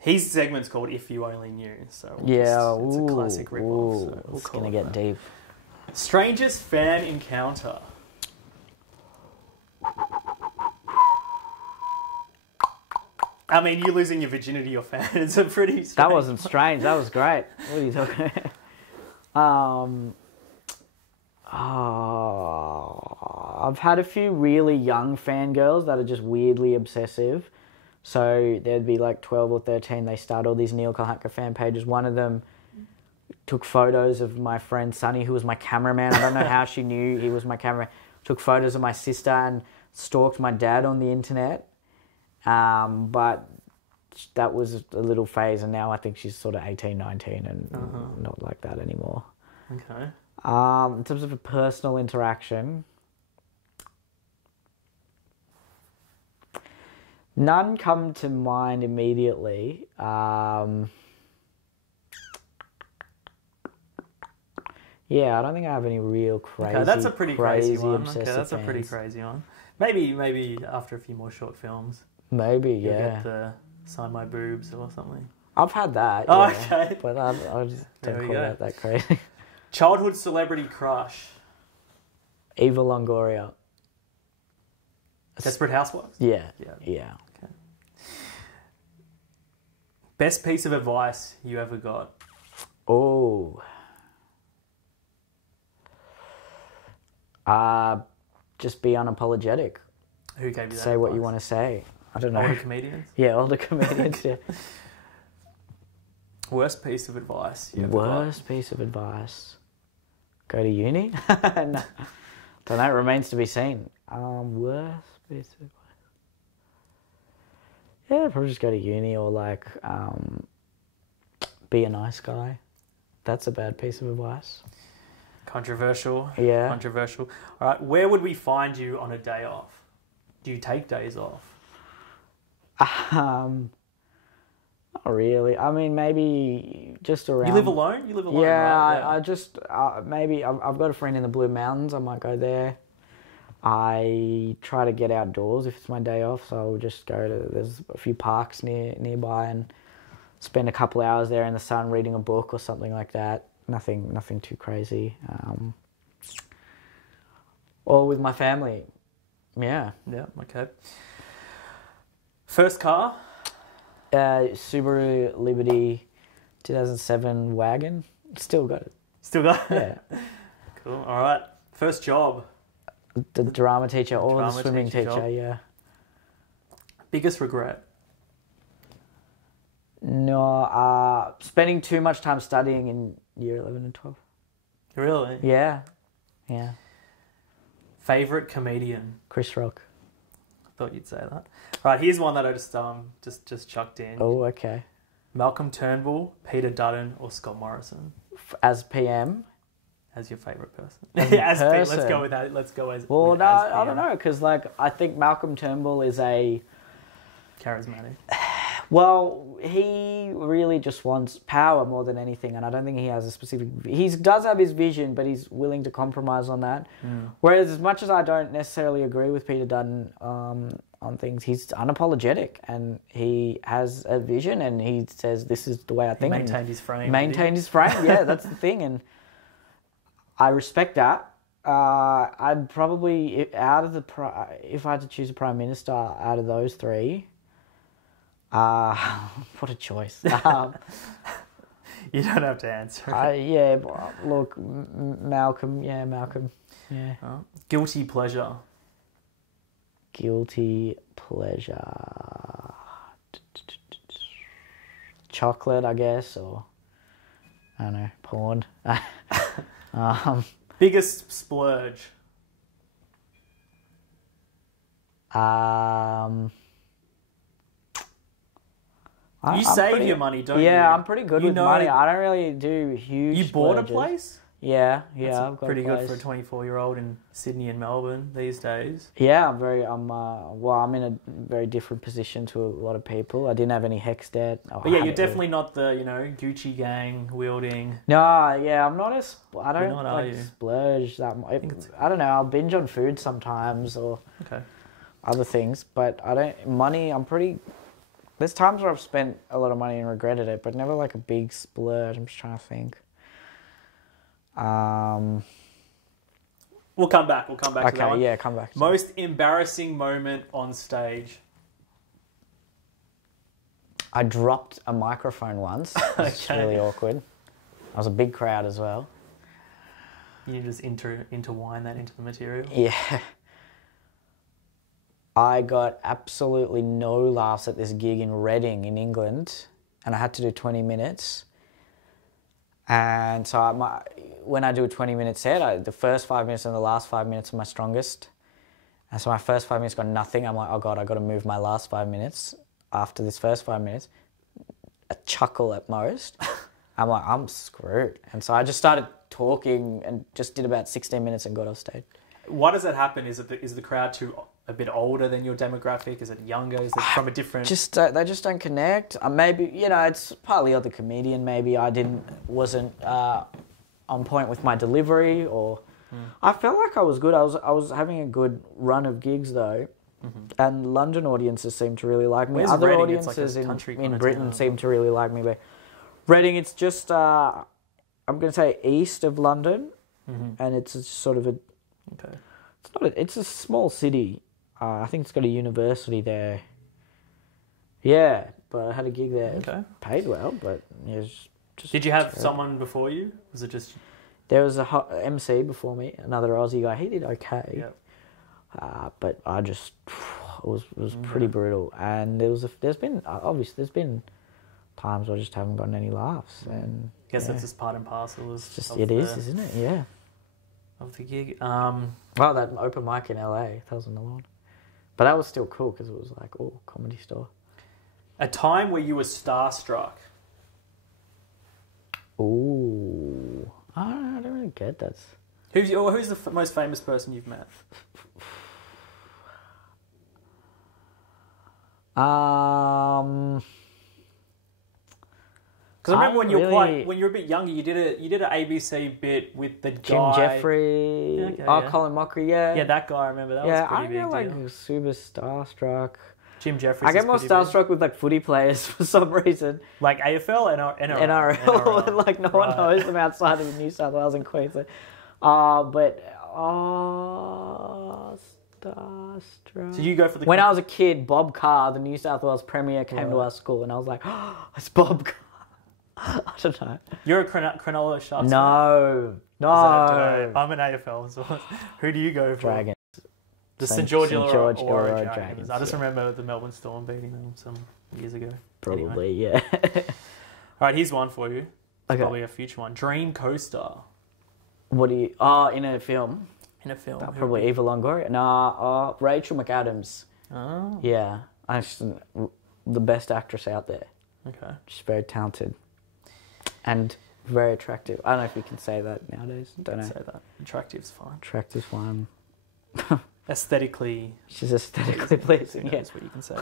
His segment's called If You Only Knew. So it's a classic rip-off. So it's going to get deep. Strangest fan encounter. I mean, you losing your virginity to your fan is a pretty strange... That wasn't strange. That was great. What are you talking about? I've had a few really young fangirls that are just weirdly obsessive. So there'd be like 12 or 13. They start all these Neel Kolhatkar fan pages. One of them took photos of my friend Sunny, who was my cameraman. I don't know how she knew he was my cameraman. Took photos of my sister and stalked my dad on the internet. But that was a little phase, and now I think she's sort of 18, 19 and not like that anymore. Okay. In terms of a personal interaction, none come to mind immediately. Yeah, I don't think I have any real crazy. Okay, that's a pretty crazy one. Okay, that's a pretty crazy one. Maybe after a few more short films. Maybe, You'll yeah. get the Sign My Boobs or something. I've had that. Oh, yeah, okay. But I just don't call that crazy. Childhood celebrity crush. Eva Longoria. Desperate Housewives? Yeah. Okay. Best piece of advice you ever got? Oh. Just be unapologetic. Who gave you that Say what you advice? want to say. I don't know. Older comedians? Yeah, older comedians, yeah. Worst piece of advice you ever Worst piece of advice? Go to uni? No. Don't know, it remains to be seen. Worst piece of advice? Yeah, probably just go to uni or like be a nice guy. That's a bad piece of advice. Controversial. Yeah. Controversial. All right, where would we find you on a day off? Do you take days off? Not really. I mean, maybe just around... You live alone? Yeah, right? I just... maybe... I've got a friend in the Blue Mountains. I might go there. I try to get outdoors if it's my day off, so I'll just go to... There's a few parks nearby and spend a couple hours there in the sun reading a book or something like that. Nothing too crazy. Or with my family. Yeah. Yeah, okay. First car? Subaru Liberty 2007 wagon. Still got it. Still got it? Yeah. Cool. All right. First job? The drama teacher or the Drama swimming teacher, job. yeah. Biggest regret? No, spending too much time studying in year 11 and 12. Really? Yeah. Favourite comedian? Chris Rock. I thought you'd say that. All right, here's one that I just chucked in. Oh, okay. Malcolm Turnbull, Peter Dutton, or Scott Morrison As PM? as your favourite person? As Let's person? go with that. Let's go as. Well, with no, as I don't know, because I think Malcolm Turnbull is a... Charismatic. Well, he really just wants power more than anything, and I don't think he has a specific... He does have his vision, but he's willing to compromise on that. Whereas as much as I don't necessarily agree with Peter Dutton on things, he's unapologetic, and he has a vision, and he says, this is the way I think. He maintained his frame. Maintained his frame, yeah, that's the thing, and I respect that. I'd probably, if I had to choose a Prime Minister out of those three... what a choice. You don't have to answer. Yeah, look, Malcolm. Yeah. Guilty pleasure. Guilty pleasure. Chocolate, I guess, or I don't know, porn. Biggest splurge. You save your money, don't you? Yeah, I'm pretty good with money. I don't really do huge You bought splurges. a place? Yeah, That's I've got pretty a place. good for a 24-year-old in Sydney and Melbourne these days. Yeah, I'm in a very different position to a lot of people. I didn't have any HEX debt. But yeah, you're definitely not the, Gucci gang wielding. No, yeah, I'm not I don't You're not, splurge that much. I don't know, I'll binge on food sometimes or Okay. other things, but I'm pretty There's times where I've spent a lot of money and regretted it, but never like a big splurge. I'm just trying to think. We'll come back. We'll come back to that one. Okay, yeah, come back. Most embarrassing moment on stage. I dropped a microphone once. It's really awkward. I was a big crowd as well. You just intertwine that into the material. Yeah. I got absolutely no laughs at this gig in Reading in England, and I had to do 20 minutes. And so when I do a 20-minute set, the first 5 minutes and the last 5 minutes are my strongest. And so my first 5 minutes got nothing. I'm like, oh God, I got to move my last 5 minutes. After this first 5 minutes, a chuckle at most. I'm like, I'm screwed. And so I just started talking and just did about 16 minutes and got off stage. Why does that happen? Is the crowd a bit older than your demographic? Is it younger? Is it from a different... They just don't connect. Maybe, it's partly the comedian. Maybe I wasn't on point with my delivery, or... I felt like I was good. I was having a good run of gigs though. And London audiences seem to really like me. Where's Other Reading? audiences It's like in Britain seem to really like me. But Reading, it's just, I'm going to say east of London. And it's a sort of a... Okay. It's a small city. I think it's got a university there. Yeah, but I had a gig there. Okay. Paid well, but it was just... Did you have someone before you? Was it just... There was a MC before me, another Aussie guy. He did okay. Yep. But I just was pretty brutal, and there's been times where I just haven't gotten any laughs, and I guess that's just part and parcel. It is, isn't it? Yeah. Of the gig. Well, that open mic in LA, that was another one, but that was still cool because it was like comedy store. A time where you were starstruck. Ooh, I don't really get that. Who's the most famous person you've met? Because I remember when you were a bit younger, you did an ABC bit with the guy Jim Jeffrey. Colin Mockery. Yeah, that guy. I remember that. Was pretty big. I get like super starstruck. Jim Jeffrey. I get more starstruck with like footy players for some reason. Like AFL, NRL. Like no one knows them outside of New South Wales and Queensland. Starstruck. So you go for the... When I was a kid, Bob Carr, the New South Wales Premier, came to our school, and I was like, oh, it's Bob Carr. I don't know. You're a Cronulla Sharks No. I'm an AFL. So who do you go for? Dragons. The St George Illawarra Dragons. I just remember the Melbourne Storm beating them some years ago. Probably, yeah. All right, here's one for you. Okay. Probably a future one. Dream co-star. What do you... Oh, in a film? In a film. Probably Eva Longoria. No, Rachel McAdams. Oh. Yeah. The best actress out there. Okay. She's very talented. And very attractive. I don't know if you can say that nowadays. Don't know. Say that. Attractive's fine. Attractive's fine. Aesthetically. She's aesthetically pleasing, yeah. That's what you can say.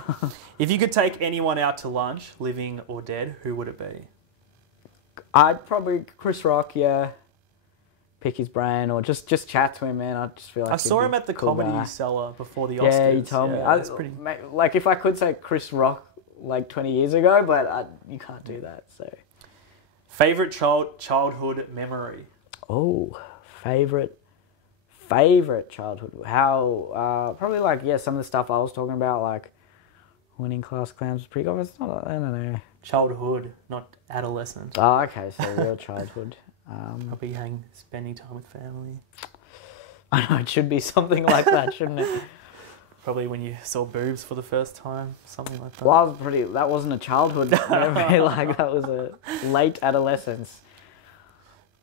If you could take anyone out to lunch, living or dead, who would it be? I'd probably... Chris Rock, yeah. Pick his brain or just chat to him, man. I just feel like... I saw him at the Comedy Cellar before the Oscars. Yeah, you told me. That's pretty... Like, if I could say Chris Rock, like, 20 years ago, but you can't do that, so... Favourite childhood memory? Oh, favourite childhood. How... probably, like, some of the stuff I was talking about, like, winning class clowns was pretty good. It's not... I don't know. Childhood, not adolescent. Oh, okay, so real childhood. Probably spending time with family. I know, it should be something like that, shouldn't it? Probably when you saw boobs for the first time, something like that. Well, that wasn't a childhood memory, like that was a late adolescence.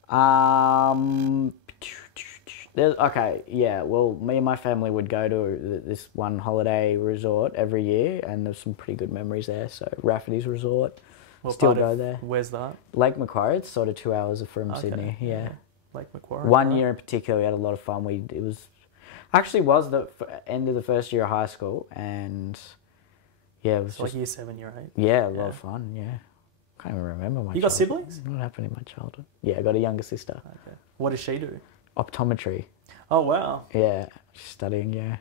Well, me and my family would go to this one holiday resort every year, and there's some pretty good memories there. So Rafferty's Resort. Still go there. Where's that? Lake Macquarie. It's sort of 2 hours from Sydney. Yeah. Lake Macquarie. One year in particular, we had a lot of fun. It was the end of the first year of high school, and yeah, it was like year 7, year 8. Yeah, a lot of fun. Yeah, can't even remember my. You got siblings? What happened in my childhood? Yeah, I got a younger sister. Okay. What does she do? Optometry. Oh wow. Yeah, she's studying. Yeah.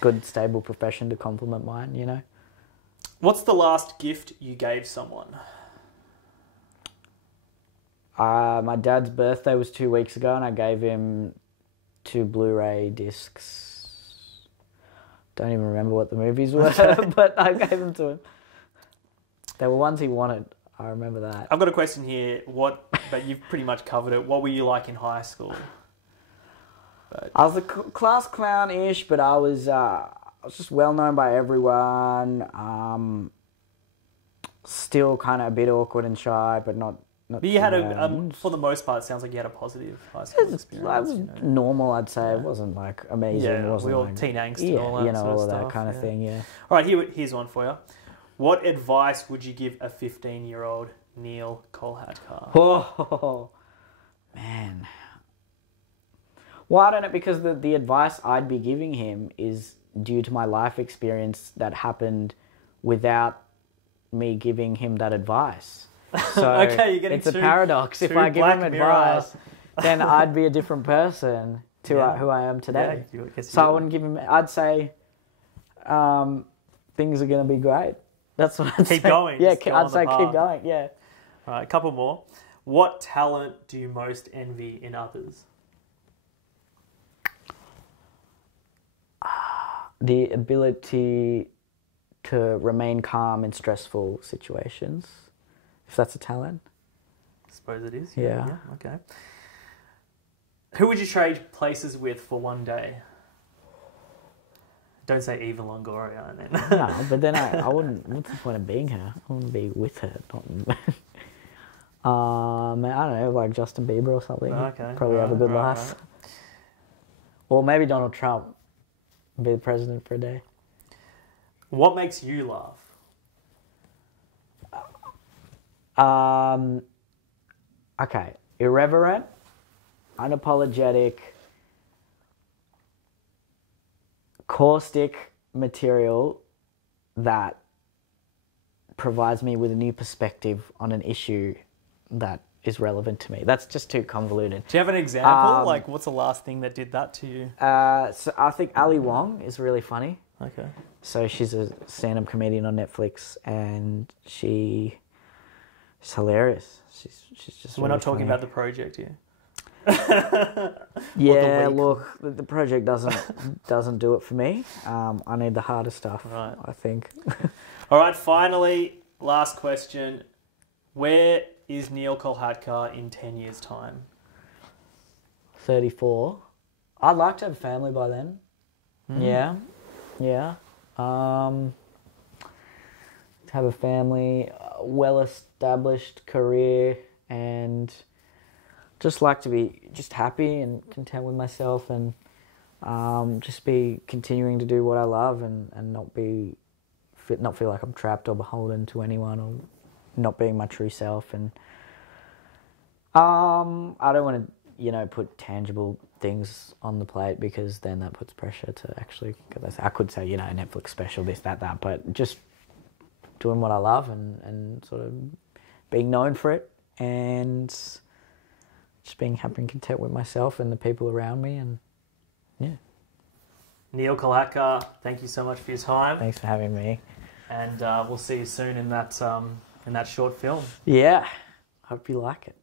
Good stable profession to complement mine. What's the last gift you gave someone? My dad's birthday was 2 weeks ago, and I gave him 2 Blu-ray discs. Don't even remember what the movies were, but I gave them to him. They were ones he wanted. I remember that. I've got a question here. But you've pretty much covered it. What were you like in high school? I was a class clown-ish, but I was just well known by everyone. Still kind of a bit awkward and shy, but not. But you had for the most part, it sounds like you had a positive high school experience. It was normal, I'd say. It wasn't like amazing. Yeah, it wasn't we all like, teen angst and all that all sort of that stuff. kind of thing. Yeah. All right, here's one for you. What advice would you give a 15-year-old Neel Kolhatkar? Oh, man. Well, I don't know, because the advice I'd be giving him is due to my life experience that happened without me giving him that advice. So okay, you're getting it's a paradox. If I give him advice, then I'd be a different person to who I am today. Yeah, so I wouldn't give him. I'd say things are going to be great. That's what I'd say. Keep going. Yeah, I'd say keep going. Yeah. All right, a couple more. What talent do you most envy in others? The ability to remain calm in stressful situations. If that's a talent. I suppose it is. Yeah. Okay. Who would you trade places with for one day? Don't say Eva Longoria. Then. No, but then I wouldn't. What's the point of being her? I wouldn't be with her. I don't know, like Justin Bieber or something. Okay. Probably have a good life. Right. Or maybe Donald Trump. Be the president for a day. What makes you laugh? Okay. Irreverent, unapologetic, caustic material that provides me with a new perspective on an issue that is relevant to me. That's just too convoluted. Do you have an example? Like, what's the last thing that did that to you? So I think Ali Wong is really funny. Okay. So she's a stand-up comedian on Netflix, and she's hilarious. She's just. We're not talking about The Project here. Yeah, look, the Project doesn't do it for me. I need the harder stuff. Right. I think. All right. Finally, last question: where is Neel Kolhatkar in 10 years' time? 34. I'd like to have a family by then. Yeah. To have a family, a well-established career, and just like to be just happy and content with myself, and just be continuing to do what I love, and not feel like I'm trapped or beholden to anyone, or not being my true self. And I don't want to, put tangible things on the plate, because then that puts pressure to actually. I could say, Netflix special, this, that, but just doing what I love, and sort of being known for it, and just being happy and content with myself and the people around me, and yeah. Neel Kolhatkar, thank you so much for your time. Thanks for having me. And we'll see you soon in that short film. Yeah, hope you like it.